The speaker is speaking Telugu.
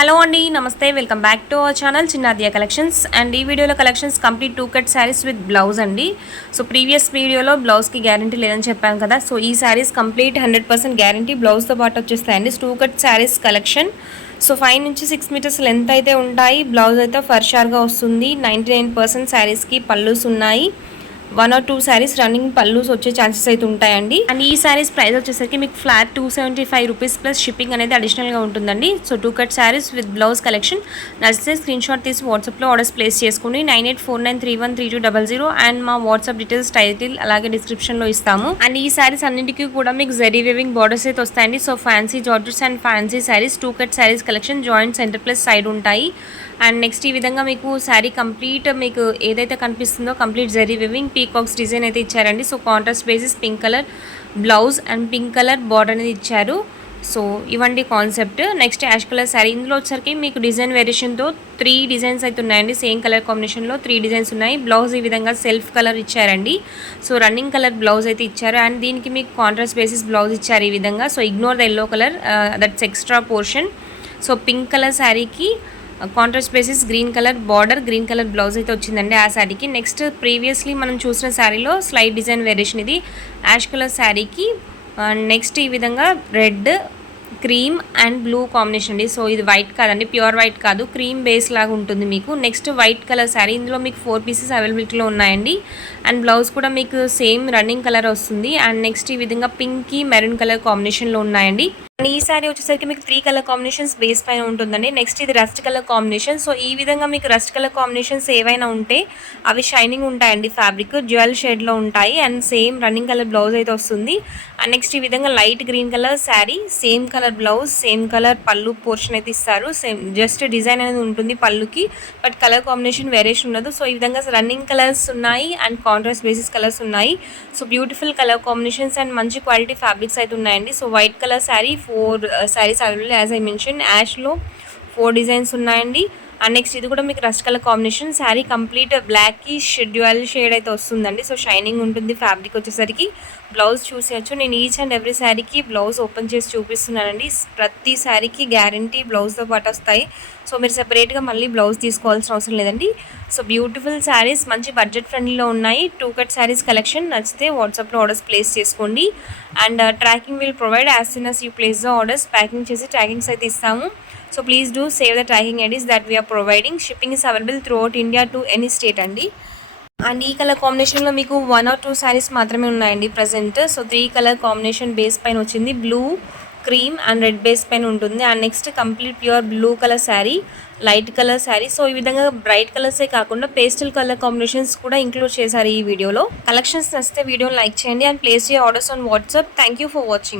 హలో అండి, నమస్తే. Welcome back to our channel Chinnadiya collections. And ఈ వీడియోలో collections complete 2 cut saris with blouse అండి. సో ప్రీవియస్ వీడియోలో బ్లౌజ్కి గ్యారంటీ లేదని చెప్పాను కదా. సో ఈ శారీస్ కంప్లీట్ 100% గ్యారంటీ బ్లౌజ్తో పాటు వచ్చేస్తాయండి. 2 కట్ శారీస్ కలెక్షన్. సో 5 నుంచి 6 మీటర్స్ లెంత్ అయితే ఉంటాయి. బ్లౌజ్ అయితే ఫర్షార్గా వస్తుంది. 99% శారీస్కి పళ్ళుస్ ఉన్నాయి. 1 or 2 శారీస్ రన్నింగ్ పళ్ళూస్ వచ్చే ఛాన్సెస్ అయితే ఉంటాయండి. అండ్ ఈ శారీస్ ప్రైస్ వచ్చేసరికి మీకు ఫ్లాట్ 275 రూపీస్ ప్లస్ షిప్పింగ్ అనేది అడిషనల్గా ఉంటుందండి. So 2 cut saris with blouse collection నచ్చితే స్క్రీన్ షాట్ తీసి వాట్సాప్లో ఆర్డర్స్ ప్లేస్ చేసుకుని 9849313200 అండ్ మా వాట్సాప్ డీటెయిల్స్ టైటిల్ అలాగే డిస్క్రిప్షన్లో ఇస్తాము. అండ్ ఈ శారీస్ అన్నింటికి కూడా మీకు జరీ వేవింగ్ బార్డర్స్ అయితే వస్తాయండి. So fancy georgettes and fancy saris 2 cut saris collection joint centre plus side ఉంటాయి. అండ్ నెక్స్ట్ ఈ విధంగా మీకు శారీ కంప్లీట్ మీకు ఏదైతే కనిపిస్తుందో complete zari weaving peacocks design అయితే ఇచ్చారండి. So contrast basis pink colour blouse and pink colour border అనేది ఇచ్చారు. సో ఇవండి concept. Next ash colour sari. ఇందులో వచ్చరికి మీకు డిజైన్ వేరియేషన్తో 3 డిజైన్స్ అయితే ఉన్నాయండి. సేమ్ కలర్ కాంబినేషన్లో 3 డిజైన్స్ ఉన్నాయి. బ్లౌజ్ ఈ విధంగా సెల్ఫ్ కలర్ ఇచ్చారండి. సో రన్నింగ్ కలర్ బ్లౌజ్ అయితే ఇచ్చారు. అండ్ దీనికి మీకు కాంట్రాస్ట్ బేసిస్ బ్లౌజ్ ఇచ్చారు ఈ విధంగా. So ignore the yellow colour, that's extra portion. So pink colour శారీకి contrast basis green colour border, green colour blouse అయితే వచ్చిందండి ఆ శారీకి. నెక్స్ట్ ప్రీవియస్లీ మనం చూసిన శారీలో స్లైడ్ డిజైన్ వేరియేషన్ ఇది యాష్ కలర్ శారీకి. నెక్స్ట్ ఈ విధంగా red, cream and blue combination అండి. సో ఇది వైట్ కాదండి, ప్యూర్ వైట్ కాదు, క్రీమ్ బేస్ లాగా ఉంటుంది మీకు. Next white colour sari. ఇందులో మీకు 4 పీసెస్ అవైలబిలిటీలో ఉన్నాయండి. అండ్ బ్లౌజ్ కూడా మీకు సేమ్ రన్నింగ్ కలర్ వస్తుంది. అండ్ నెక్స్ట్ ఈ విధంగా పింక్కి మెరూన్ కలర్ కాంబినేషన్లో ఉన్నాయండి. అండ్ ఈ శారీ వచ్చేసరికి మీకు 3 కలర్ కాంబినేషన్స్ బేస్ పైన ఉంటుందండి. నెక్స్ట్ ఇది రస్ట్ కలర్ కాంబినేషన్. సో ఈ విధంగా మీకు రస్ట్ కలర్ కాంబినేషన్స్ ఏవైనా ఉంటే అవి షైనింగ్ ఉంటాయండి. ఫ్యాబ్రిక్ జ్యువెల్ షేడ్లో ఉంటాయి. And same running colour blouse అయితే వస్తుంది. అండ్ నెక్స్ట్ ఈ విధంగా light green colour sari, same colour blouse, same colour పళ్ళు పోర్షన్ అయితే ఇస్తారు. సేమ్ జస్ట్ డిజైన్ అనేది ఉంటుంది పళ్ళుకి, బట్ కలర్ కాంబినేషన్ వేరియేషన్ ఉండదు. సో ఈ విధంగా రన్నింగ్ కలర్స్ ఉన్నాయి అండ్ కాంట్రాస్ట్ బేసిస్ కలర్స్ ఉన్నాయి. So beautiful colour combinations and మంచి క్వాలిటీ ఫ్యాబ్రిక్స్ అయితే ఉన్నాయండి. So white colour sari 4 saris available. As I mention యాష్లో 4 designs ఉన్నాయండి. అండ్ నెక్స్ట్ ఇది కూడా మీకు rust colour combination. Sari complete బ్లాక్కి డ్యూయల్ షేడ్ అయితే వస్తుందండి. సో షైనింగ్ ఉంటుంది ఫ్యాబ్రిక్ వచ్చేసరికి. బ్లౌజ్ చూసేయచ్చు. నేను ఈచ్ అండ్ ఎవ్రీ శారీకి బ్లౌజ్ ఓపెన్ చేసి చూపిస్తున్నానండి. ప్రతి శారీకి గ్యారంటీ బ్లౌజ్తో పాటు వస్తాయి. సో మీరు సెపరేట్గా మళ్ళీ బ్లౌజ్ తీసుకోవాల్సిన అవసరం లేదండి. సో బ్యూటిఫుల్ శారీస్ మంచి బడ్జెట్ ఫ్రెండ్లీలో ఉన్నాయి. 2 కట్ శారీస్ కలెక్షన్ నచ్చితే వాట్సాప్లో ఆర్డర్స్ ప్లేస్ చేసుకోండి. And tracking will provide as soon as you place the orders. Packing చేసి ట్రాకింగ్స్ అయితే ఇస్తాము. So please do save the tracking IDs that we're providing. Shipping is available throughout India to any state అండి. అండ్ ఈ కలర్ కాంబినేషన్లో మీకు 1 or 2 శారీస్ మాత్రమే ఉన్నాయండి present. So 3 colour combination base పైన వచ్చింది. Blue, cream and red base పైన ఉంటుంది. And next complete pure blue colour sari, light colour sari. So ఈ విధంగా బ్రైట్ కలర్సే కాకుండా పేస్టల్ కలర్ కాంబినేషన్స్ కూడా ఇంక్లూడ్ చేశారు ఈ వీడియోలో. కలెక్షన్స్ నచ్చితే వీడియోని లైక్ చేయండి and place your orders on WhatsApp. Thank you for watching.